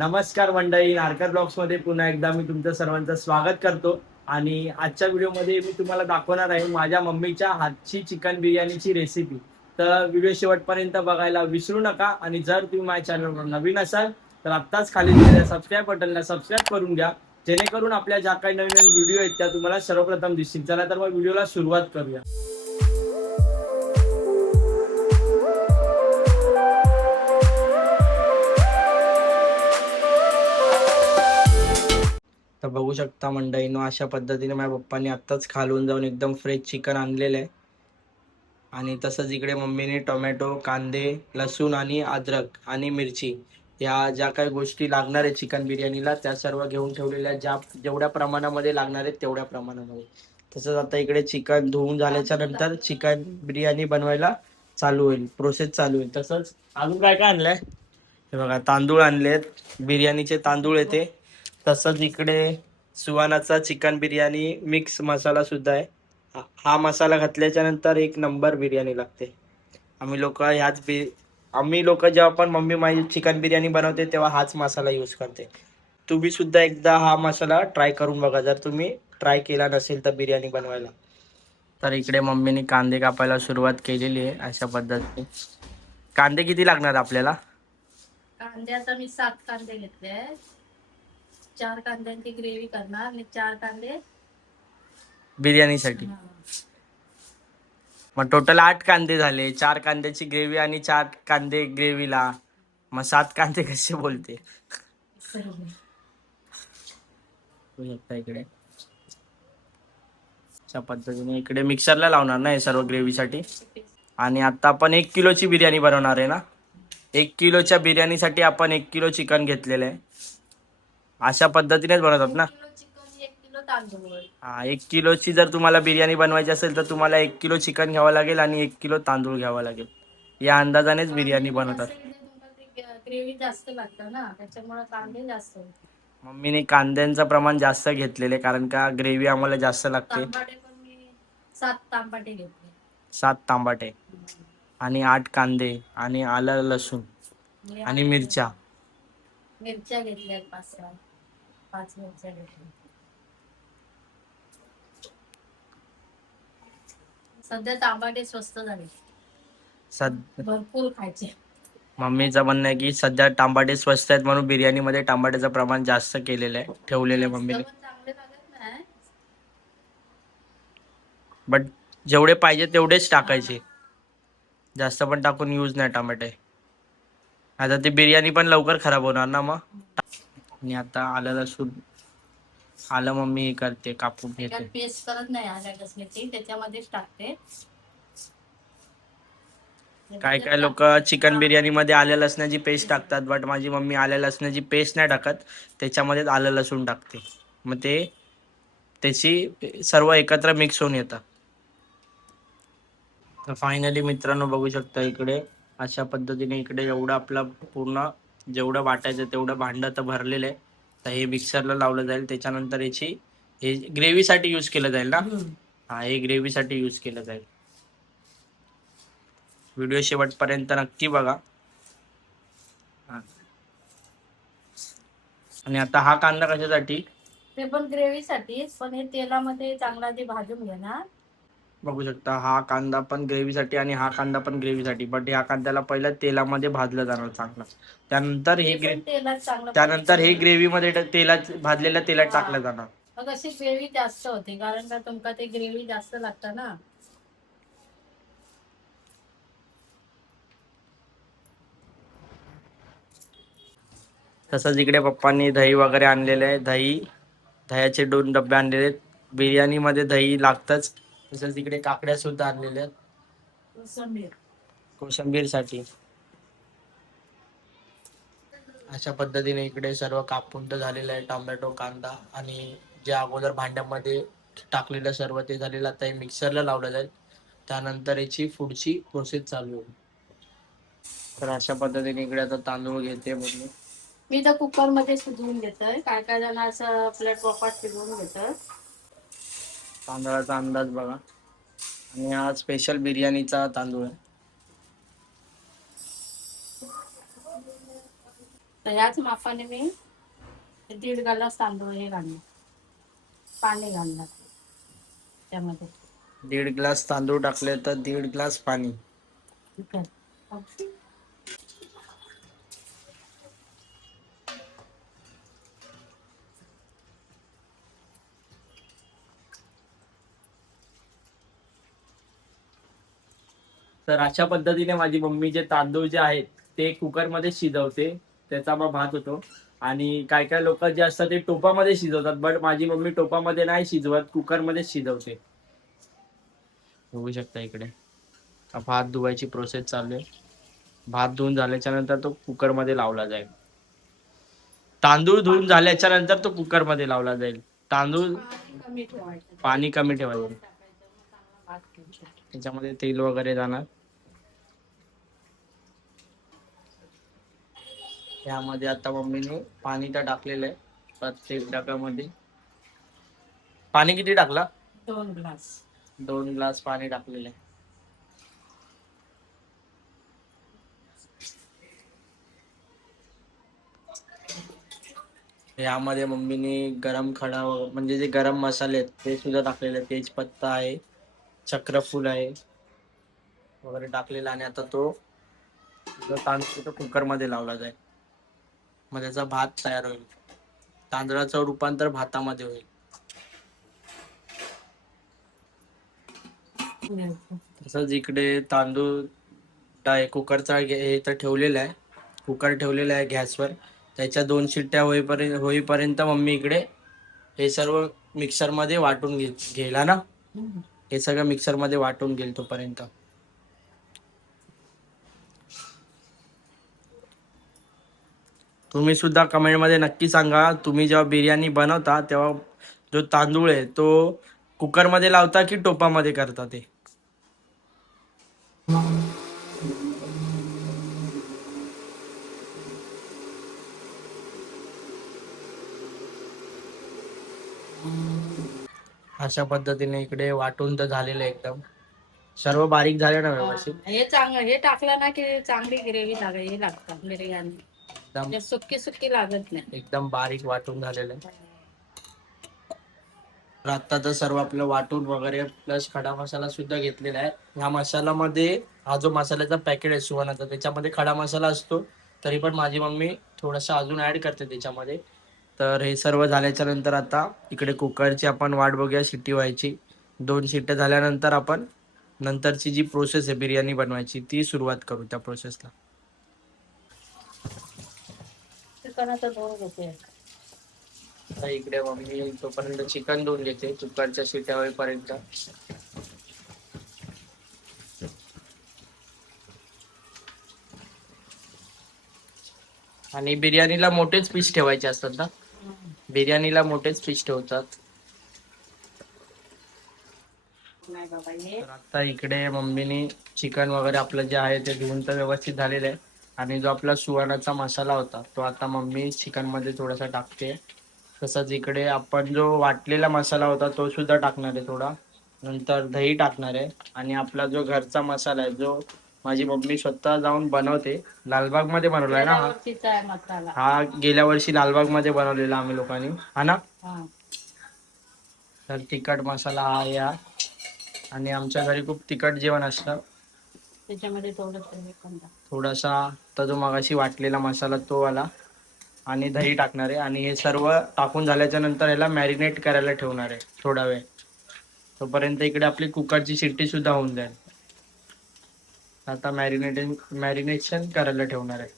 नमस्कार मंडळी, नारकर ब्लॉग्स मध्ये पुन्हा एकदा मी तुमचं सर्वांचं स्वागत करतो. आणि आजच्या व्हिडिओमध्ये मी तुम्हाला दाखवणार आहे माझ्या मम्मीच्या हातची चिकन बिर्याणीची रेसिपी. तर व्हिडिओ शेवटपर्यंत बघायला विसरू नका. आणि जर तुम्ही माझ्या चॅनलवर नवीन असाल तर आत्ताच खाली दिलेल्या सबस्क्राईब बटनला सबस्क्राईब करून घ्या, जेणेकरून आपल्या ज्या काही नवीन नवीन व्हिडिओ आहेत त्या तुम्हाला सर्वप्रथम दिसतील. चला तर मग व्हिडिओला सुरुवात करूया. तर बघू शकता मंडळींनो, अशा पद्धतीने माझ्या पप्पांनी आत्ताच खालून जाऊन एकदम फ्रेश चिकन आणलेलं आहे. आणि तसंच इकडे मम्मीने टोमॅटो, कांदे, लसूण आणि अद्रक आणि मिरची या ज्या काही गोष्टी लागणार आहेत चिकन बिर्याणीला त्या सर्व घेऊन ठेवलेल्या, जेवढ्या प्रमाणामध्ये लागणार आहेत तेवढ्या प्रमाणामध्ये. तसंच आता इकडे चिकन धुवून झाल्याच्या नंतर चिकन बिर्याणी बनवायला चालू होईल, प्रोसेस चालू होईल. तसंच अजून काय काय आणलंय हे बघा, तांदूळ आणलेत, बिर्याणीचे तांदूळ येते. तसंच इकडे सुहानाचा चिकन बिर्याणी मिक्स मसाला सुद्धा आहे. हा मसाला घातल्याच्या नंतर एक नंबर बिर्याणी लागते. आम्ही लोक आम्ही लोक जेव्हा पण मम्मी माझी चिकन बिर्याणी बनवते तेव्हा हाच मसाला यूज करते. तुम्ही सुद्धा एकदा हा मसाला ट्राय करून बघा, जर तुम्ही ट्राय केला नसेल तर बिर्याणी बनवायला. तर इकडे मम्मीने कांदे कापायला सुरुवात केलेली आहे अशा पद्धतीने. कांदे किती लागणार आपल्याला? कांदे आता मी 7 कांदे घेतले. 4 कांद्यांची ग्रेव्ही करणार आणि 4 कांदे बिर्याणीसाठी. मग टोटल 8 कांदे झाले. 4 कांद्याची ग्रेव्ही आणि 4 कांदे ग्रेव्हीला, मग 7 कांदे कसे बोलते? इकडे अशा पद्धतीने इकडे मिक्सरला लावणार ना हे सर्व ग्रेव्हीसाठी. आणि आता आपण 1 किलोची बिर्याणी बनवणार आहे ना. 1 किलोच्या बिर्याणीसाठी आपण 1 किलो चिकन घेतलेलं आहे. अशा पद्धतीनेच बनवतात ना. 1 किलो चिकन 1 किलो तांदूळ. हा, 1 किलोची जर तुम्हाला बिर्याणी बनवायची असेल तर तुम्हाला 1 किलो चिकन घ्यावं लागेल आणि 1 किलो तांदूळ घ्यावा लागेल. या अंदाजानेच बिर्याणी बनवतात. ग्रेव्ही जास्त लागतं ना, त्याच्यामुळे कांदे जास्त. मम्मीने कांद्यांचं प्रमाण जास्त घेतलेले कारण का ग्रेव्ही आम्हाला जास्त लागते. तांबाटे पण मी 7 तांबाटे घेतले. 7 तांबाटे आणि 8 कांदे आणि आलं लसूण आणि मिरच्या. मिरच्या घेतल्या 5 मिरच्या घेतल्या. सध्या तांबाटे स्वस्त झाले, भरपूर खायचे. मम्मीचं म्हणणं आहे की सध्या टमाटे स्वस्त आहेत म्हणून बिर्याणीमध्ये टमाट्याचं प्रमाण जास्त केलेलं आहे, ठेवलेलं आहे मम्मीने. चांगले लागत नाही, बट जेवढे पाहिजे तेवढेच टाकायचे, जास्त पण टाकून यूज नाही टमाटे. आता ती बिर्याणी पण लवकर खराब होणार ना मग. आणि आता आलं लसूण, आलं मम्मी हे करते, कापून घेते. पेस्ट करत नाही आल्या लसणाची, त्याच्यामध्येच टाकते. काय काय लोक चिकन बिर्याणी मध्ये आलं लसणाची पेस्ट टाकतात, बट माझी मम्मी आलं लसणाची पेस्ट नाही टाकत, त्याच्यामध्येच आलं लसूण टाकते. मग ते त्याची सर्व एकत्र मिक्स होऊन येतात. तर फायनली मित्रांनो बघू शकता इकडे अशा पद्धतीने इकडे एवढं आपलं पूर्ण जेवढं वाटायचं तेवढं भांडं तर भरलेलं आहे. तर हे मिक्सरला लावलं जाईल, त्याच्यानंतर याची हे ग्रेव्हीसाठी यूज केलं जाईल ना. हा, हे ग्रेव्हीसाठी यूज केलं जाईल. व्हिडिओ शेवटपर्यंत नक्की बघा. आणि आता हा कांदा कशासाठी? ते पण ग्रेव्हीसाठी, पण हे तेलामध्ये चांगला आधी भाजून घेणार. बघू शकता हा कांदा पण ग्रेव्हीसाठी आणि हा कांदा पण ग्रेव्हीसाठी, बट या कांद्याला पहिलं तेलामध्ये भाजलं जाणार चांगलं, त्यानंतर हे ग्रेव्ही मध्ये तेलात भाजलेल्या तेलात टाकलं जाणार. मग अशी ग्रेव्ही जास्त होते, कारण का तुमका ते ग्रेव्ही जास्त लागतं ना. तसंच इकडे पप्पांनी दही वगैरे आणलेले आहे. दह्याचे 2 डबे आणलेले आहेत. बिर्याणीमध्ये दही लागतच. तसंच इकडे काकड्या सुद्धा आणलेल्या आहेत कोशिंबीर साठी. अशा पद्धतीने इकडे सर्व कापून तर झालेलं आहे, टोमॅटो, कांदा आणि जे अगोदर भांड्यामध्ये टाकलेलं सर्व ते झालेलं. आता हे मिक्सरला लावलं जाईल, त्यानंतर याची पुढची प्रोसेस चालू होईल. तर अशा पद्धतीने इकडे आता तांदूळ घेते म्हणून मी तर कुकर मध्ये शिजवून घेतोय. काय काय जण असं आपल्या टोपात शिजवून घेतात. तांदळाचा अंदाज बघा. आणि हा स्पेशल बिर्याणीचा तांदूळ आहे. तर याच मापाने मी 1.5 ग्लास तांदूळ हे घालणार, पाणी घालणार त्यामध्ये. 1.5 ग्लास तांदूळ टाकले तर 1.5 ग्लास पाणी. ठीक आहे. तर अशा पद्धतीने माझी मम्मी जे तांदूळ जे आहेत ते कुकरमध्ये शिजवते, त्याचा मग भात होतो. आणि काय काय लोक जे असतात ते टोपामध्ये शिजवतात, बट माझी मम्मी टोपामध्ये नाही शिजवत, कुकरमध्ये शिजवते. बघू शकता इकडे भात धुवायची प्रोसेस चालू आहे. भात धुवून झाल्याच्या नंतर तो कुकरमध्ये लावला जाईल. तांदूळ धुवून झाल्याच्या नंतर तो कुकरमध्ये लावला जाईल. तांदूळ पाणी कमी ठेवायचं, पाणी कमी ठेवायचं, टाकायचं, मग चांगला भात होऊ. त्याच्यामध्ये तेल वगैरे जाणार. यामध्ये आता मम्मीने पाणी तर टाकलेलं आहे प्रत्येक डब्यामध्ये. पाणी किती टाकला? 2 ग्लास. 2 ग्लास पाणी टाकलेलं आहे. यामध्ये मम्मीने गरम खडा म्हणजे जे गरम मसाले आहेत ते सुद्धा टाकलेले आहेत. तेजपत्ता आहे, चक्रफूल आहे वगैरे टाकलेला. आणि आता तो जो तांदूळ तो कुकरमध्ये लावला जाईल. मग त्याचा भात तयार होईल, तांदळाचं रूपांतर भातामध्ये होईल. तसंच इकडे तांदूळ कुकरचा हे तर ठेवलेला आहे, कुकर ठेवलेला आहे गॅसवर. त्याच्या 2 शिट्ट्या होईपर्यंत मम्मी इकडे हे सर्व मिक्सरमध्ये वाटून घेईल ना. हे सगळं मिक्सरमध्ये वाटून घेईल तोपर्यंत. तुम्ही सुद्धा कमेंटमध्ये नक्की सांगा, तुम्ही जेव्हा बिर्याणी बनवता तेव्हा जो तांदूळ आहे तो कुकरमध्ये लावता की टोपामध्ये करता ते. अशा पद्धतीने इकडे वाटून तर झालेलं आहे, एकदम सर्व बारीक झाले ना व्यवस्थित. हे चांगलं, हे टाकलं ना की चांगली ग्रेव्ही हे लागतं बिर्याणी. एकदम सुकी सुकी लागत नाही. एकदम बारीक वाटून झालेलं आहे. तर आता तर सर्व आपलं वाटून वगैरे प्लस खडा मसाला सुद्धा घेतलेला आहे. ह्या मसाल्यामध्ये हा जो मसाल्याचा पॅकेट आहे सुहानाचा, त्याच्यामध्ये खडा मसाला असतो, तरी पण माझी मम्मी थोडासा अजून ऍड करते त्याच्यामध्ये. तर हे सर्व झाल्याच्या नंतर आता इकडे कुकरची आपण वाट बघूया शिट्टी व्हायची. 2 शिट्ट्या झाल्यानंतर आपण नंतरची जी प्रोसेस आहे बिर्याणी बनवायची ती सुरुवात करू त्या प्रोसेसला. चिकनाचा दोन घेते. आता इकडे मम्मी तोपर्यंत चिकन धुवून घेते कुकरच्या शिट्ट्या होईपर्यंत. आणि बिर्याणीला मोठेच पीस ठेवायचे असतात ना, बिर्याणीला मोठेच पीस ठेवतात. तर आता इकडे मम्मीने चिकन वगैरे आपलं जे आहे ते धुवून तर व्यवस्थित झालेलं आहे. आणि जो आपला सुहानाचा मसाला होता तो आता मम्मी चिकन मध्ये थोडासा टाकते. तसंच इकडे आपण जो वाटलेला मसाला होता तो सुद्धा टाकणार आहे थोडा. नंतर दही टाकणार आहे. आणि आपला जो घरचा मसाला आहे जो माझी मम्मी स्वतः जाऊन बनवते, लालबाग मध्ये बनवलाय ना हा गेल्या वर्षी लालबाग मध्ये बनवलेला आम्ही लोकांनी, हा ना. तर तिखट मसाला हा या. आणि आमच्या घरी खूप तिखट जेवण असतं, त्याच्यामध्ये थोडासा तर जो मगाशी वाटलेला मसाला तो आला. आणि दही टाकणार आहे. आणि हे सर्व टाकून झाल्याच्या नंतर ह्याला मॅरिनेट करायला ठेवणार आहे थोडा वेळ. तोपर्यंत इकडे आपली कुकरची शिट्टी सुद्धा होऊन जाईल. आता मॅरिनेशन करायला ठेवणार आहे.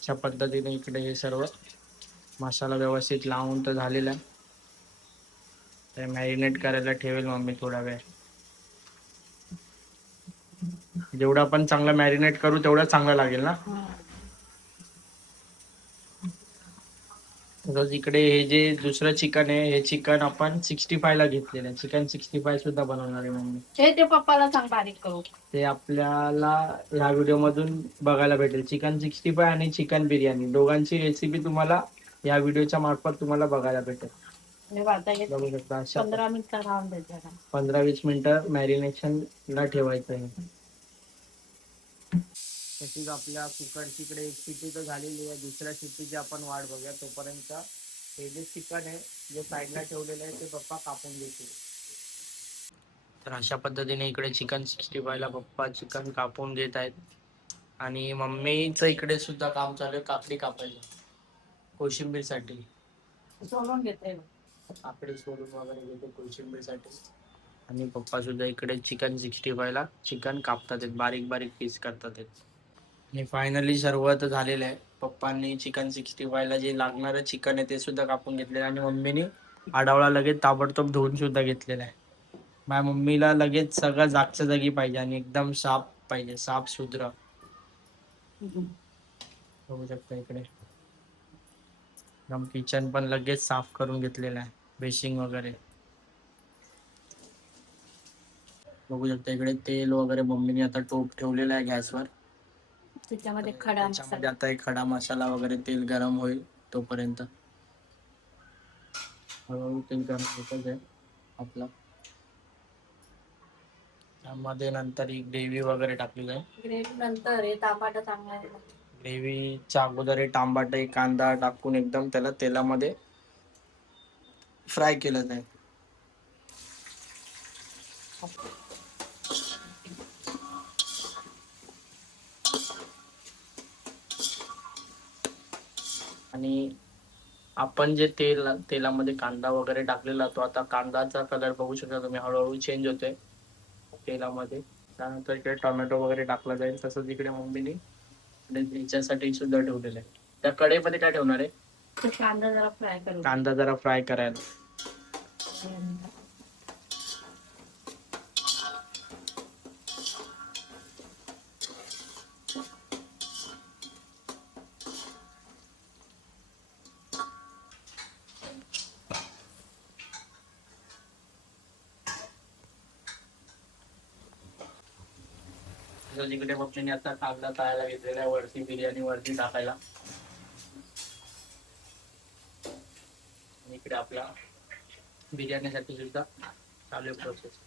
अशा पद्धतीने इकडे हे सर्व मसाला व्यवस्थित लावून तर झालेला आहे. तर मॅरिनेट करायला ठेवेल मम्मी थोडा वेळ. जेवढा आपण चांगला मॅरिनेट करू तेवढा चांगला लागेल ना. तसंच इकडे हे जे दुसरं चिकन आहे हे चिकन आपण 65 ला घेतलेलं आहे. चिकन 65 सुद्धा बनवणार आहे मम्मी. ते पप्पाला सांग बारीक करू. ते आपल्याला ह्या व्हिडिओ मधून बघायला भेटेल. चिकन 65 आणि चिकन बिर्याणी दोघांची रेसिपी तुम्हाला या व्हिडिओच्या मार्फत तुम्हाला बघायला भेटेल. बघू शकता अशा 15 मिनिटं राहून द्यायचं. 15-20 मिनिटं मॅरिनेशन ला ठेवायचं आहे. तशीच आपल्या कुकरची इकडे एक शिट्टी तर झालेली आहे, दुसऱ्या शिट्टीची आपण वाट बघूया. तोपर्यंत हे जे चिकन आहे जे साईडला ठेवलेलं आहे ते पप्पा कापून देतील. तर अशा पद्धतीने इकडे चिकन 65 ला पप्पा चिकन कापून घेत आहेत आणि मम्मीचं इकडे सुद्धा काम चालू आहे काकडी कापायचं कोशिंबीरसाठी. सोलून घेते. काकडी सोलून वगैरे घेते कोशिंबीरसाठी. आणि पप्पा सुद्धा इकडे चिकन 65 ला चिकन कापतात आहेत, बारीक बारीक पीस करतात आहेत. आणि फायनली सर्व तर झालेलं आहे. पप्पांनी चिकन 65 ला जे लागणारं चिकन आहे ते सुद्धा कापून घेतलेलं आहे आणि मम्मीने आडावळा लगेच ताबडतोब धुवून सुद्धा घेतलेला आहे. माझ्या मम्मीला लगेच सगळं जागच्या जागी पाहिजे आणि एकदम साफ पाहिजे, साफ सुधरा. बघू शकता इकडे एकदम किचन पण लगेच साफ करून घेतलेलं आहे, बेसिंग वगैरे. बघू शकता इकडे तेल वगैरे मम्मीने आता टोप ठेवलेला आहे गॅसवर. त्याच्यामध्ये खडा त्याच्यामध्ये आता एक खडा मसाला वगैरे तेल गरम होईल तोपर्यंत. हळूहळू तेल गरम होतच आहे आपलं. त्यामध्ये नंतर ही ग्रेव्ही वगैरे टाकली जाईल. ग्रेव्ही नंतर हे टमाटर चांगला. ग्रेव्हीच्या अगोदर हे टांबाटे कांदा टाकून एकदम त्याला तेलामध्ये फ्राय केलं जाईल. आणि आपण जे तेलामध्ये कांदा वगैरे टाकलेला तो आता कांदाचा कलर बघू शकता तुम्ही, हळूहळू चेंज होतोय तेलामध्ये. त्यानंतर इकडे टोमॅटो वगैरे टाकला जाईल. तसंच इकडे मम्मीने याच्यासाठी सुद्धा ठेवलेलं आहे. त्या कढईमध्ये काय ठेवणार आहे? कांदा जरा फ्राय करू. कांदा जरा फ्राय करायला. इकडे मम्मीने आता कांदा तळायला घेतलेला आहे वरती बिर्याणी वरती टाकायला. इकडे आपला बिर्याणीसाठी सुद्धा चालू आहे प्रोसेस.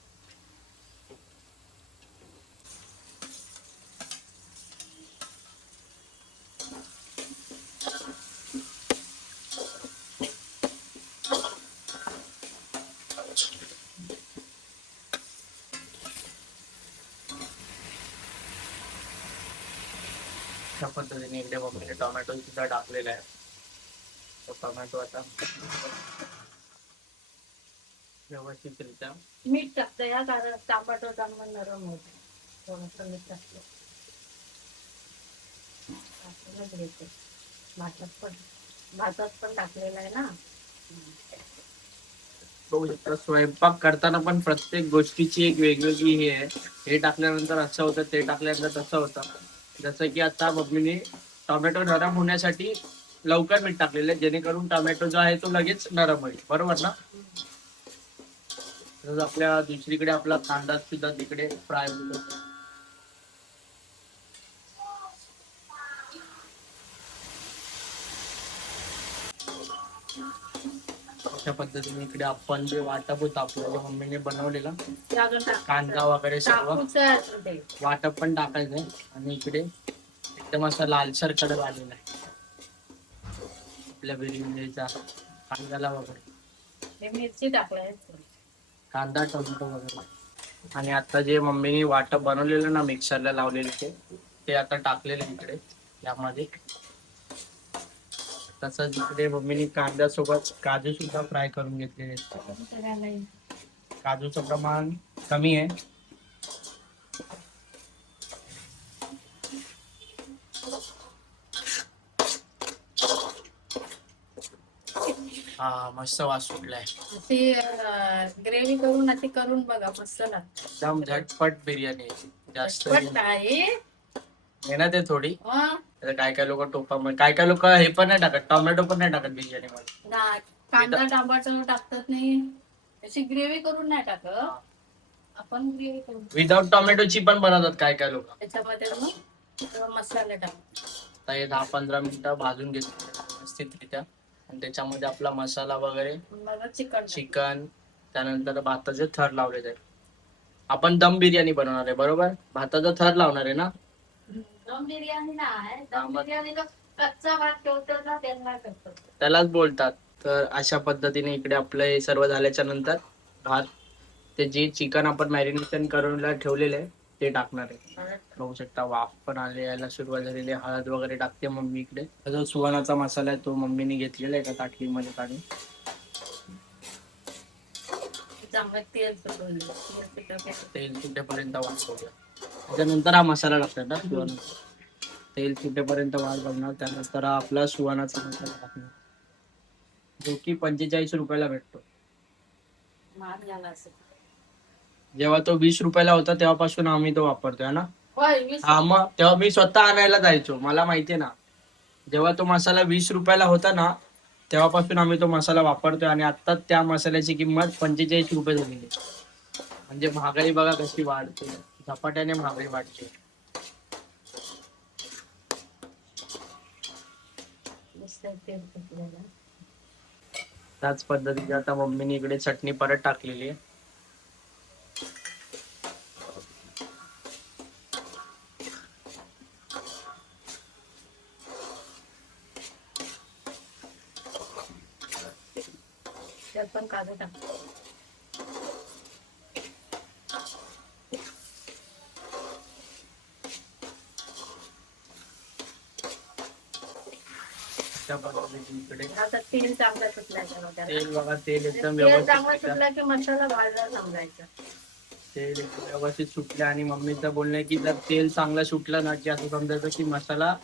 अशा पद्धतीने इकडे मम्मीने टोमॅटो सुद्धा टाकलेला आहे. तो टोमॅटो आता व्यवस्थितरित्या मीठ टाकतं या कारण टमाटर चांगला नरम होतो. थोडंसं मीठ टाकलं. भातात पण टाकलेला आहे ना. बघू शकता स्वयंपाक करताना पण प्रत्येक गोष्टीची एक वेगवेगळी हे आहे. हे टाकल्यानंतर असं होतं, ते टाकल्यानंतर तसं होतं. जसं की आता मम्मीने टोमॅटो नरम होण्यासाठी लवकर मीठ टाकलेलं आहे, जेणेकरून टोमॅटो जो आहे तो लगेच नरम होईल. बरोबर ना? तसंच आपल्या दुसरीकडे आपला कांदा सुद्धा तिकडे फ्राय होतो. अशा पद्धतीने इकडे आपण जे वाटप होतं आपल्याला मम्मीने बनवलेला कांदा वगैरे सर्व वाटप पण टाकायचंय. आणि इकडे एकदम असा लालसर कलर आलेला आहे आपल्या बिर्याणीचा कांद्याला वगैरे. मिरची टाकलाय, कांदा टोमॅटो वगैरे. आणि आता जे मम्मीने वाटप बनवलेलं ना मिक्सरला लावलेले ते आता टाकलेले इकडे यामध्ये. तसंच इकडे मम्मीने कांद्यासोबत काजू सुद्धा फ्राय करून घेतलेले आहेत. काजूचं प्रमाण कमी आहे. हा मस्त वास सुटलाय. ती ग्रेव्ही करून अशी करून बघा, मस्त लागते. एकदम झटपट बिर्याणी आहे. जास्त आहे मेहनत आहे थोडी. काय काय लोक टोपामध्ये, काय काय लोक हे पण नाही टाकत, टोमॅटो पण नाही टाकत बिर्याणी मध्ये. कांदा टमाटर टाकतात नाही, अशी ग्रेव्ही करून नाही टाकत. आपण ग्रेव्ही करून विदाउट टोमॅटोची पण बनवतात काय काय लोक. त्याच्यामध्ये मग मसाले टाकतात. हे 10-15 मिनिटं भाजून घेतले व्यवस्थितरित्या. आणि त्याच्यामध्ये आपला मसाला वगैरे चिकन त्यानंतर भाताचे थर लावले जाईल. आपण दम बिर्याणी बनवणार आहे बरोबर. भाताचा थर लावणार आहे ना. दम बिर्याणी नाही, दम मग बिर्याणीला कच्चा भात ठेवतो ना त्यांना करतो. त्यालाच बोलतात. तर अशा पद्धतीने इकडे आपलं हे सर्व झाल्याच्या नंतर भात, ते जे चिकन आपण मॅरिनेशन करून ठेवलेलं आहे ते टाकणार आहे. बघू शकता वाफ पण आले यायला सुरुवात झालेली आहे. हळद वगैरे टाकते मम्मी इकडे. जो सुहानाचा मसाला आहे तो मम्मीने घेतलेला आहे एका ताटलीमध्ये काढून. चांगलं तेल सुटून दे. तेल सुटलं तेल सुटेपर्यंत वाफ करूया. त्याच्यानंतर हा मसाला टाकतात ना सुहानाचा. तेल सुटेपर्यंत वाफ बघणार, त्यानंतर हा आपला सुहानाचा मसाला टाकणार, जो की 45 रुपयाला भेटतो. महाग झाला असेल. जेव्हा तो 20 रुपयाला होता तेव्हापासून आम्ही तो वापरतोय ना. होय, हा मग तेव्हा मी स्वतः आणायला जायचो, मला माहितीये ना. जेव्हा तो मसाला 20 रुपयाला होता ना तेव्हापासून आम्ही तो मसाला वापरतोय आणि आता त्या मसाल्याची किंमत 45 रुपये झालेली आहे. म्हणजे महागाई बघा कशी वाढते, झपाट्याने महागाई वाढते. नुसतं तेल सुटलेलं. त्याच पद्धतीने आता मम्मीने इकडे चटणी परत टाकलेली आहे. त्यात पण काजू टाक. त्या पद्धतीने इकडे आता तेल चांगलं सुटलं त्याला. तेल बघा, तेल एकदम तेल चांगलं व्यवस्थित सुटलं की मसाला भाजायला समजायचा. तेल एकदम व्यवस्थित सुटले आणि मम्मीचं बोलणं आहे की जर तेल चांगलं सुटलं ना की असं समजायचं की मसाला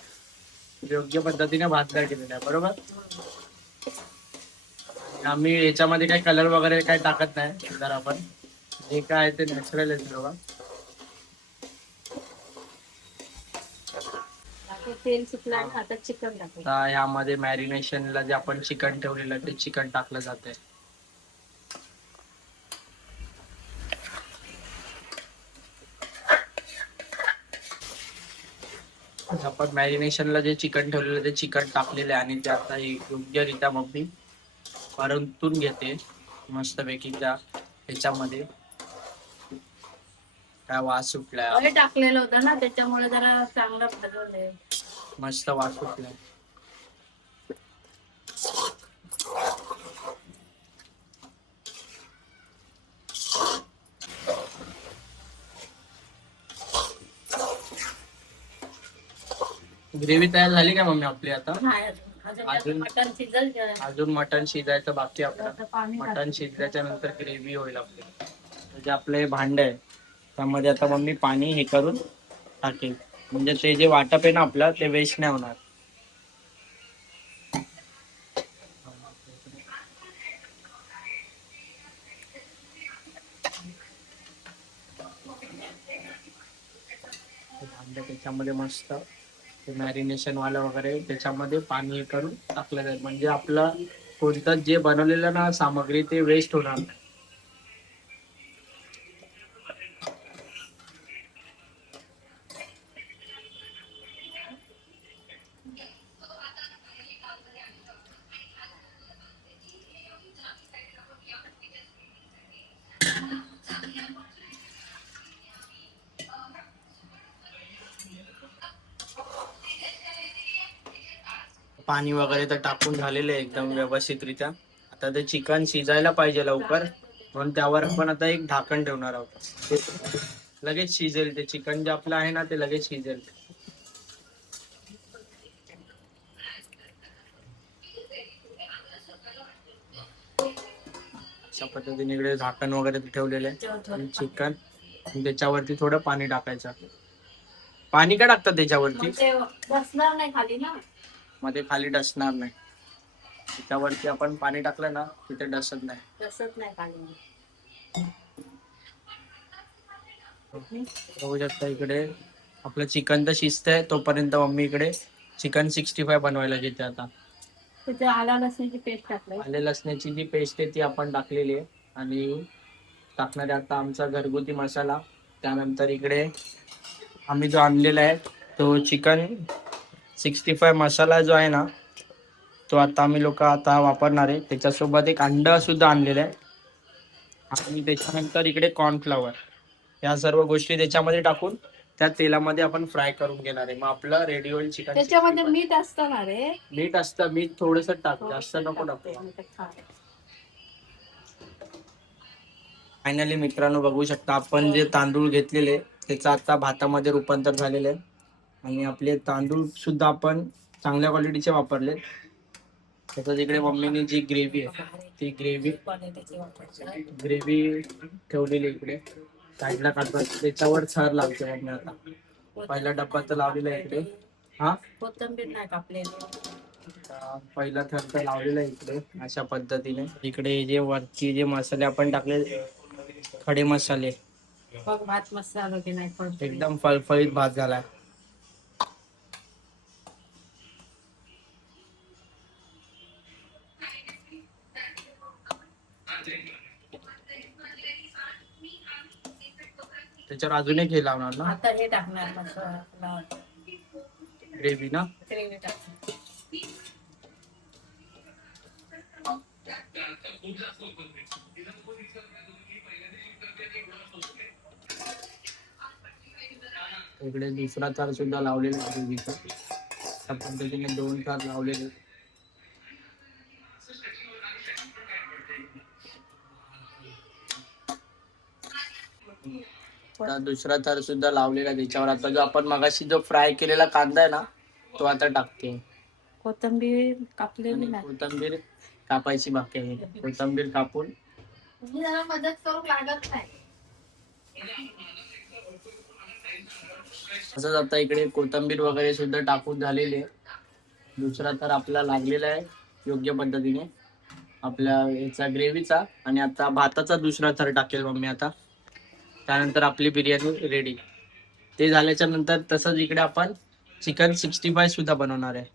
योग्य पद्धतीने भाजला गेलेला आहे. बरोबर. आम्ही याच्यामध्ये काही कलर वगैरे काही टाकत नाही. जर आपण जे काय आहे ते नॅचरल आहे बघा. आता तेल सुटलं आणि आता चिकन टाकलं. आता ह्यामध्ये मॅरिनेशनला जे आपण चिकन ठेवलेलं आहे ते चिकन टाकलं जाते. आपण मॅरिनेशनला जे चिकन ठेवलेलं ते चिकन टाकलेलं आहे आणि ते आता योग्यरित्या मम्मी परतून घेते मस्तपैकी त्या ह्याच्यामध्ये. काय वास सुटलाय, हे टाकलेलं होतं ना त्याच्यामुळे जरा चांगलं भाजवलंय. मस्त वास सुटलाय. ग्रेव्ही तयार झाली का मम्मी आपली आता? नाही अजून मटण शिजल. अजून मटण शिजायचं बाकी आपलं. पाणी मटण शिजल्याच्या नंतर ग्रेव्ही होईल आपली. म्हणजे आपलं हे भांड आहे त्यामध्ये आता मम्मी पाणी हे करून टाकेल, म्हणजे ते जे वाटप आहे ना आपलं ते वेस्ट नाही होणार. भांड त्याच्यामध्ये मस्त मॅरिनेशन वाला वगैरे त्याच्यामध्ये पाणी हे करून टाकलं जाईल, म्हणजे आपलं कोणतं जे बनवलेलं ना सामग्री ते वेस्ट होणार नाही. पाणी वगैरे तर टाकून झालेलं आहे एकदम व्यवस्थितरित्या. आता ते चिकन शिजायला पाहिजे लवकर, म्हणून त्यावर आपण आता एक ढाकण ठेवणार आहोत. लगेच शिजेल ते चिकन जे आपलं आहे ना ते लगेच शिजेल. अशा पद्धतीने इकडे झाकण वगैरे ठेवलेलं आहे चिकन. त्याच्यावरती थोडं पाणी टाकायचं. पाणी का टाकतात त्याच्यावरती? बसणार नाही खाली ना, मध्ये खाली डसणार नाही. त्याच्यावरती आपण पाणी टाकलं ना तिथे डसत नाही. डसत नाही खाली. बघू शकता इकडे आपलं चिकन तर शिजतंय तोपर्यंत मम्मी इकडे चिकन 65 बनवायला घेते. आता तिथे आला लसणाची पेस्ट टाकली. आले लसणाची जी पेस्ट आहे ती आपण टाकलेली आहे आणि टाकणारे आता आमचा घरगुती मसाला. त्यानंतर इकडे आम्ही जो आणलेला आहे तो चिकन 65 मसाला जो आहे ना तो आता आम्ही लोक आता वापरणार आहे. त्याच्यासोबत एक अंडा सुद्धा आणलेला आहे आणि त्याच्यानंतर इकडे कॉर्नफ्लॉवर, या सर्व गोष्टी त्याच्यामध्ये टाकून त्या तेलामध्ये आपण फ्राय करून घेणार आहे. मग आपलं रेडी होईल चिकन. त्याच्यामध्ये मीठ असतं ना रे. मीठ असतं, मीठ थोडस टाक, जास्त नको टाकू. फायनली मित्रांनो बघू शकता आपण जे तांदूळ घेतलेले त्याचं आता भातामध्ये रूपांतर झालेलं आहे. आणि आपले तांदूळ सुद्धा आपण चांगल्या क्वालिटीचे वापरले. तसंच इकडे मम्मीने जी ग्रेव्ही आहे ती ग्रेव्ही ठेवलेली इकडे साईडला काढतात, त्याच्यावर थर लावते मम्मी. आता पहिला डब्बा तर लावलेला आहे इकडे. हा, कोथिंबीर नाही कापलेली. पहिला थर तर लावलेला आहे इकडे अशा पद्धतीने. इकडे जे वरची जे मसाले आपण टाकले, खडे मसाले, बघ भात मस्त झालं की नाही. एकदम फळफळीत भात झाला. त्याच्यावर अजून एक हे लावणार ना, आता हे टाकणार मसाला ग्रेव्ही ना. ग्रेव्ही टाकणार. इकडे दुसरा थर सुद्धा लावलेला आहे ग्रेव्हीचा. त्या पद्धतीने 2 थर लावलेले. आता दुसरा थर सुद्धा लावलेला आहे त्याच्यावर. आता जो आपण मगाशी जो फ्राय केलेला कांदा आहे ना तो आता टाकते. कोथिंबीर कापलेली नाही. कोथिंबीर कापायची बाकी आहे. कोथिंबीर कापून जरा मदत करू लागत नाही. तसंच आता इकडे कोथिंबीर वगैरे सुद्धा टाकून झालेली आहे. दुसरा थर आपला लागलेला आहे योग्य पद्धतीने आपल्या याचा ग्रेव्हीचा. आणि आता भाताचा दुसरा थर टाकेल मम्मी आता. त्यानंतर आपली बिर्याणी रेडी. ते झाल्याच्या नंतर तसंच इकडे आपण चिकन 65 सुद्धा बनवणार आहे.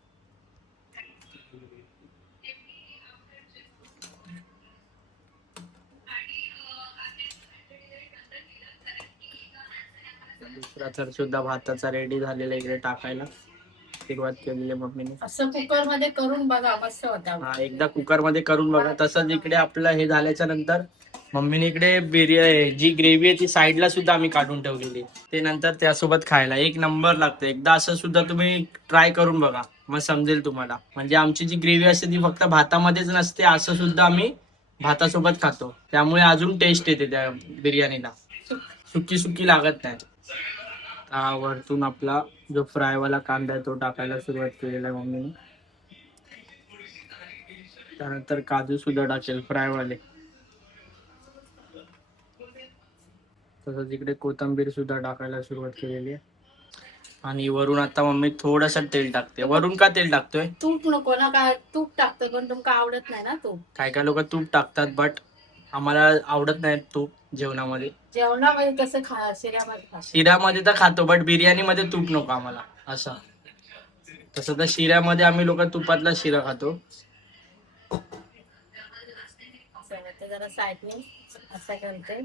दुसरा थर सुद्धा भाताचा रेडी झालेला इकडे टाकायला सुरुवात केलेली मम्मीने. असं कुकर मध्ये करून बघा, मस्त होता. हा, एकदा कुकर मध्ये करून बघा. तसंच इकडे आपलं हे झाल्याच्या नंतर मम्मीने इकडे बिर्याणी जी ग्रेव्ही आहे ती साईडला सुद्धा आम्ही काढून ठेवलेली. ते नंतर त्यासोबत खायला एक नंबर लागतं. एकदा असं सुद्धा तुम्ही ट्राय करून बघा, मग समजेल तुम्हाला. म्हणजे आमची जी ग्रेव्ही असते ती फक्त भातामध्येच नसते, असं सुद्धा आम्ही भातासोबत खातो. त्यामुळे अजून टेस्ट येते त्या बिर्याणीला, सुकी सुकी लागत नाही. वरतून आपला जो फ्रायवाला कांदा आहे तो टाकायला सुरुवात केलेला आहे मम्मीने. त्यानंतर काजू सुद्धा टाकेल फ्रायवाले. तसंच इकडे कोथिंबीर सुद्धा टाकायला सुरुवात केलेली आहे. आणि वरून आता मम्मी थोडस तेल टाकते. वरून का तेल टाकतोय? तूप नको ना. काय तूप टाकतो पण तुमका आवडत नाही ना तूप. काय काय लोक तूप टाकतात, बट आम्हाला आवडत नाही तूप जेवणामध्ये. जेवणामध्ये कसं खा, शिऱ्यामध्ये शिऱ्यामध्ये तर खातो, बट बिर्याणीमध्ये तूप नको आम्हाला असं. तसं तर शिऱ्यामध्ये आम्ही लोक तुपातला शिरा खातो. जरा साईडने असं करते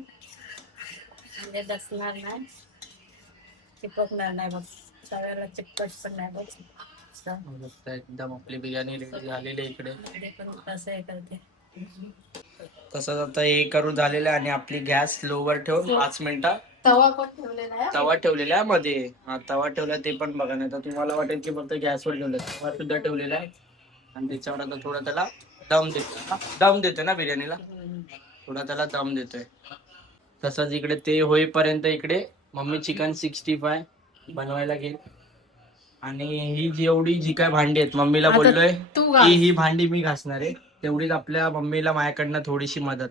म्हणजे दसणार नाही, चिपकणार नाही. बघ सगळ्याला चिपकट पण नाही. बघ एकदम आपली बिर्याणी रेडी झालेली आहे इकडे. पण असं हे करते. तसंच आता हे करून झालेलं आहे. आणि आपली गॅस स्लोवर ठेवून 5 मिनिटं. तवा पण ठेवलेला आहे. तवा ठेवलेला आहे मध्ये. हा, तवा ठेवला ते पण बघा. नाही तर तुम्हाला वाटेल की फक्त गॅसवर ठेवलं. तवा सुद्धा ठेवलेला आहे. आणि त्याच्यावर आता थोडा त्याला दम देतो. दम देतोय ना बिर्याणीला, थोडा त्याला दम देतोय. तसंच इकडे ते होईपर्यंत इकडे मम्मी चिकन 65 बनवायला घेईल. आणि ही जेवढी जी काय भांडी आहेत मम्मीला बोललोय की ही भांडी मी घासणार आहे. तेवढीच आपल्या मम्मीला माझ्याकडनं थोडीशी मदत.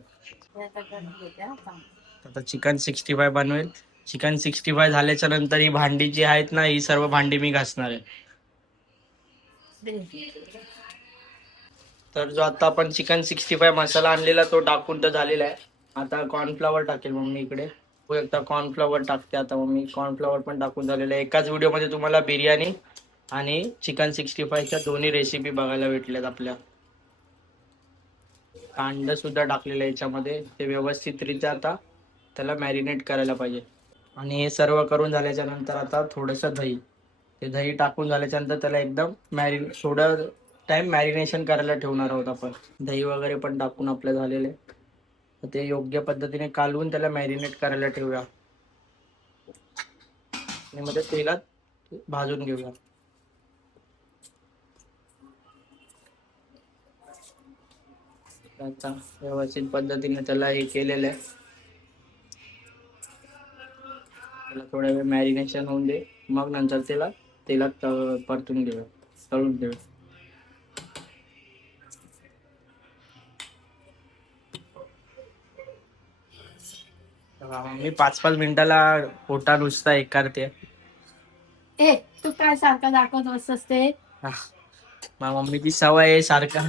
आता चिकन 65 बनवेल. चिकन 65 झाल्याच्या नंतर ही भांडी जी आहेत ना, ही सर्व भांडी मी घासणार आहे. तर जो आता आपण चिकन 65 मसाला आणलेला तो टाकून तर झालेला आहे. आता कॉर्नफ्लॉवर टाकेल मम्मी इकडे. एकदा कॉर्नफ्लॉवर टाकते आता मम्मी. कॉर्नफ्लॉवर पण टाकून झालेलं आहे. एकाच व्हिडिओमध्ये तुम्हाला बिर्याणी आणि चिकन 65च्या दोन्ही रेसिपी बघायला भेटल्यात आपल्या. कांदा सुद्धा टाकलेला आहे याच्यामध्ये. ते व्यवस्थितरित्या आता त्याला मॅरिनेट करायला पाहिजे. आणि हे सर्व करून झाल्याच्या नंतर आता थोडंसं दही, ते दही टाकून झाल्याच्या नंतर त्याला एकदम थोडं टाइम मॅरिनेशन करायला ठेवणार आहोत आपण. दही वगैरे पण टाकून आपलं झालेलं आहे. ते योग्य पद्धतीने कालवून त्याला मॅरिनेट करायला ठेवूया. आणि मग ते तेलात भाजून घेऊया. आता व्यवस्थित पद्धतीने त्याला हे केलेलं आहे. त्याला थोडा वेळ मॅरिनेशन होऊन दे, मग नंतर त्याला तेलात परतून घेऊया, तळून घेऊया. मी 5-5 मिनिटाला पोटा नुसता एक करते. ए तू काय सारखं दाखवत बसतस ते? मम्मीची सवय आहे सारखा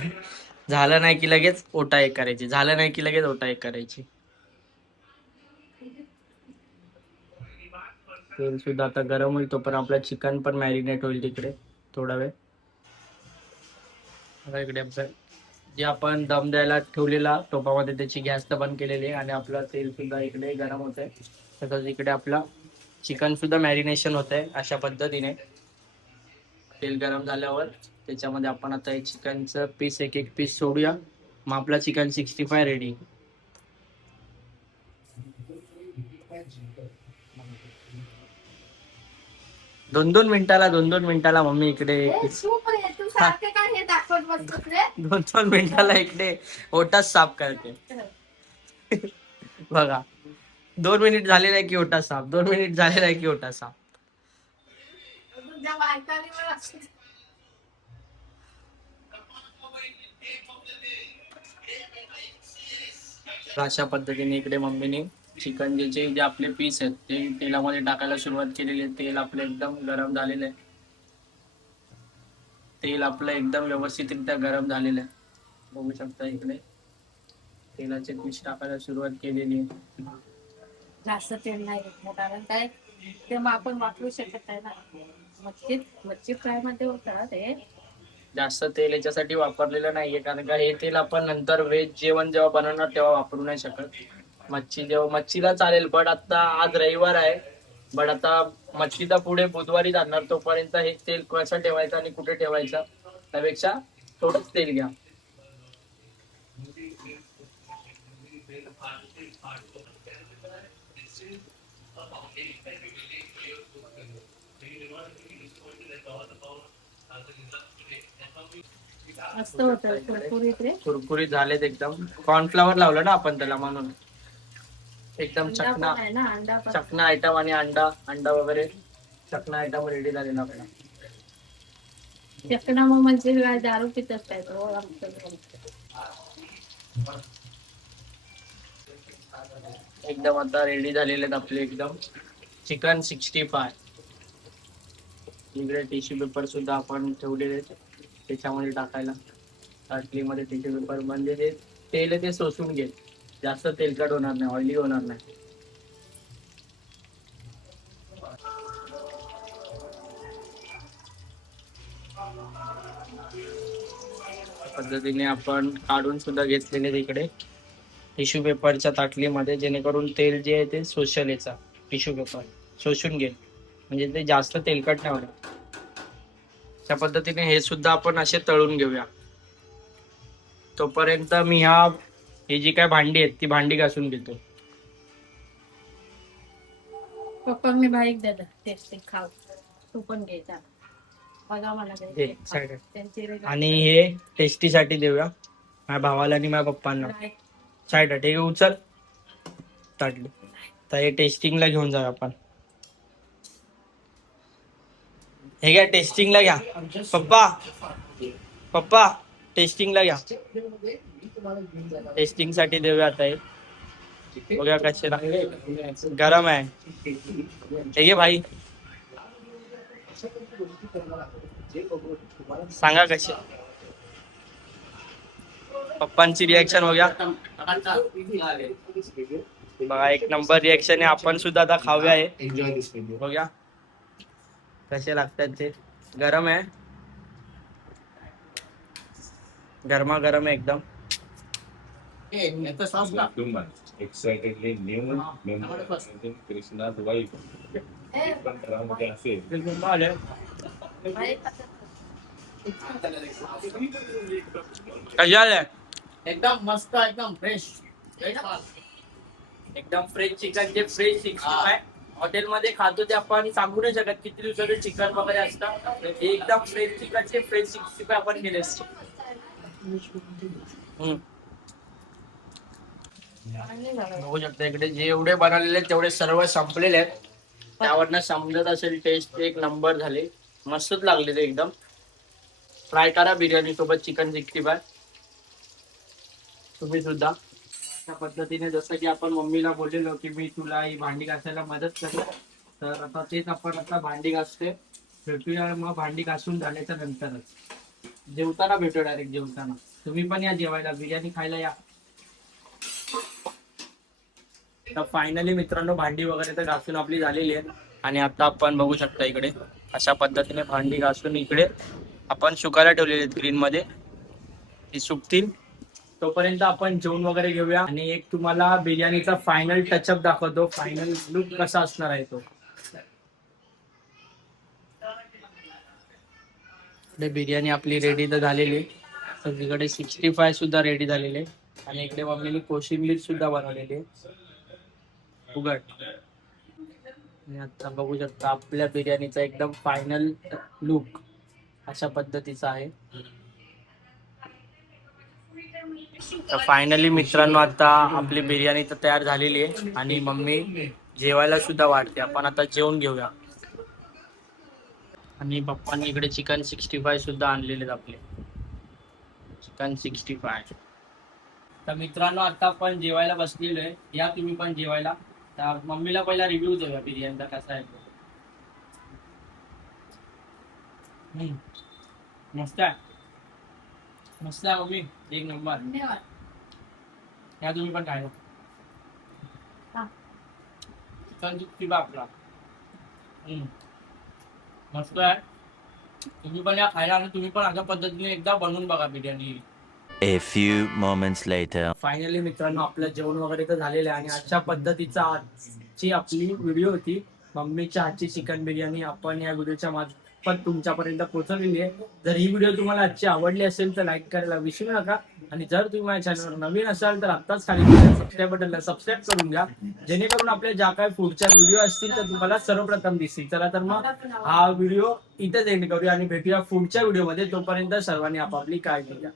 झालं नाही की लगेच ओटा एक करायची, झालं नाही की लगेच ओटा एक करायची. तेल सुद्धा आता गरम होईल, तोपर्यंत आपलं चिकन पण मॅरिनेट होईल तिकडे थोडा वेळ. आता इकडे आपलं जे आपण दम द्यायला ठेवलेला टोपामध्ये त्याची गॅस तर बंद केलेली आहे आणि आपलं तेल सुद्धा इकडे गरम होत आहे. तसंच इकडे आपला चिकन सुद्धा मॅरिनेशन होत आहे. अशा पद्धतीने तेल गरम झाल्यावर त्याच्यामध्ये आपण आता एक चिकनचं पीस एक एक पीस सोडूया. मग आपला चिकन 65 रेडी. 2-2 मिनिटाला 2-2 मिनिटाला मम्मी इकडे तू सारखं काय हे दाखवत बसतोस रे? 2-2 मिनिटाला इकडे ओटाच साफ करते. बघा 2 मिनिट झालेला आहे की ओटा साफ, 2 मिनिट झालेला आहे की ओटा साफ. तुझ्या बायकाने मला अशा पद्धतीने इकडे मम्मीने चिकनचे जे आपले पीस आहेत ते तेलामध्ये टाकायला सुरुवात केलेली आहे. तेल आपलं एकदम गरम झालेलं आहे. तेल आपलं एकदम व्यवस्थितरित्या गरम झालेलं आहे. बघू शकता इकडे तेलाचे पीस टाकायला सुरुवात केलेली आहे. जास्त तेल नाही घेतलं, कारण काय ते मग आपण वापरू शकत नाही ना. मच्छी फ्राय मध्ये होतं ते जास्त तेल याच्यासाठी वापरलेलं नाहीये, कारण का हे तेल आपण नंतर व्हेज जेवण जेव्हा बनवणार तेव्हा वापरू नाही शकत. मच्छीला चालेल, पण आता आज रविवार आहे. बट आता मच्छीचा पुढे बुधवारी जाणार, तोपर्यंत हे तेल कसं ठेवायचं आणि कुठे ठेवायचं त्यापेक्षा थोडंच तेल घ्या. मस्त होतं कुरकुरीत रे. कुरकुरीत झालेत एकदम. कॉर्नफ्लॉवर लावलं ना आपण त्याला, म्हणून एकदम अंडा पण आहे ना, अंडा पण. चकना आयटम आणि अंडा वगैरे चकना आयटम रेडी झालेला आपला. चकना मग म्हणजे काय, दारू पितच काय तो? एकदम आता रेडी झालेले आहेत आपले एकदम चिकन 65. इकडे टिश्यू पेपर सुद्धा आपण ठेवलेले त्याच्यामध्ये टाकायला. ताटलीमध्ये टिश्यू पेपर म्हणजे ते तेल ते शोषून घेईल, जास्त तेलकट होणार नाही, ऑइली होणार नाही. पद्धतीने आपण काढून सुद्धा घेतलेले तिकडे टिश्यू पेपरच्या ताटलीमध्ये, जेणेकरून तेल जे आहे ते शोषल याचा टिश्यू पेपर शोषून घेईल, म्हणजे ते जास्त तेलकट नाही होणार. त्या पद्धतीने हे सुद्धा आपण असे तळून घेऊया. तोपर्यंत मी ही जी काय भांडी आहेत ती भांडी घासून घेतो. पप्पा मी बाईक द्या टेस्टिंग खाऊ, तू पण घ्यायचा बघा मला आणि हे टेस्टीसाठी देऊया माझ्या भावाला आणि माझ्या पप्पांना. साईड ठीक उचल ताटली. तर हे टेस्टिंगला घेऊन जाऊ आपण. हे घ्या टेस्टिंगला घ्या पप्पा टेस्टिंगला घ्या. टेस्टिंग साठी देऊया आता हे. बघा कसे गरम आहे. हे घे भाई, सांगा कसे. पप्पांची रिॲक्शन हो गया बघा, एक नंबर रिॲक्शन आहे. आपण सुद्धा आता खाऊया हे. बघूया कसे लागतात ते. गरम आहे, गरमागरम आहे एकदम. Excitedly new member Krishna's wife. एकदम मस्त, एकदम फ्रेश, एकदम फ्रेश चिकन चे फ्रेश 65 हॉटेलमध्ये खातो ते आपण सांगू नाही शकत किती दिवसाचं चिकन वगैरे असतं. एकदम फ्रेश चिकनचे फ्रेश 65 आपण केले असतो. बघू शकता इकडे जेवढे बनवलेले आहेत तेवढे सर्व संपलेले आहेत. त्यावरनं समजत असेल टेस्ट एक नंबर झाले. मस्तच लागले ते एकदम. ट्राय करा बिर्याणी सोबत चिकन 65. तुम्ही सुद्धा अशा पद्धतीने जसं की आपण मम्मीला बोललेलो की मी तुला ही भांडी घासायला मदत करेन, तर आता तेच आपण आता भांडी घासते. भेटूया मग भांडी घासून झाल्याच्या नंतरच. जेवताना भेटू डायरेक्ट जेवताना. तुम्ही पण या जेवायला, बिर्याणी खायला या. तर फायनली मित्रांनो भांडी वगैरे तर घासून आपली झालेली आहे आणि आता आपण बघू शकता इकडे अशा पद्धतीने भांडी घासून इकडे आपण सुकायला ठेवलेले आहेत ग्रीन मध्ये. ती सुकतील तोपर्यंत आपण जेवण वगैरे घेऊया आणि एक तुम्हाला बिर्याणीचा फायनल टचअप दाखवतो. फायनल लुक कसा असणार आहे तो. इकडे बिर्याणी आपली रेडी तर झालेली आहे. तर इकडे 65 सुद्धा रेडी झालेले आहे आणि इकडे मम्मीने कोशिंबीर सुद्धा बनवलेली आहे. उघड. आणि आता बघू शकता आपल्या बिर्याणीचा एकदम फायनल लुक अशा पद्धतीचा आहे. तर फायनली मित्रांनो आता आपली बिर्याणी तर तयार झालेली आहे आणि मम्मी जेवायला सुद्धा वाटते. आपण आता जेवून घेऊया. आणि पप्पांनी इकडे चिकन 65 सुद्धा आणलेले आहेत आपले. चिकन 65. तर मित्रांनो आता आपण जेवायला बसलेलो आहे. या तुम्ही पण जेवायला. तर मम्मीला पहिला रिव्ह्यू देऊया बिर्याणीचा कसा आहे तो. मस्त आहे. मस्त आहे मम्मी, एक नंबर. या तुम्ही पण खायला. चिकन 65 आपला. मस्त आहे. तुम्ही पण या खायला आणि तुम्ही पण अशा पद्धतीने एकदा बनवून बघा biryani. A few moments later. Finally मित्रांनो आपलं जेवण वगैरे तर झालेलं आहे आणि अशा पद्धतीचा आजची आपली व्हिडिओ होती. मम्मीच्या हातची चिकन बिर्याणी आपण या व्हिडिओच्या मार्फत तुमच्यापर्यंत पोहोचवलेली आहे. जर ही व्हिडिओ तुम्हाला आजची आवडली असेल तर लाईक करायला विसरू नका आणि जर तुम्ही माझ्या चॅनलवर नवीन असाल तर आत्ताच खाली सबस्क्राईब बटनला सबस्क्राईब करून घ्या, जेणेकरून आपल्या ज्या काही पुढच्या व्हिडिओ असतील तर तुम्हाला सर्वप्रथम दिसतील. चला तर मग हा व्हिडिओ इथेच एंड करूया आणि भेटूया पुढच्या व्हिडिओमध्ये. तोपर्यंत सर्वांनी आपापली काळजी घ्या.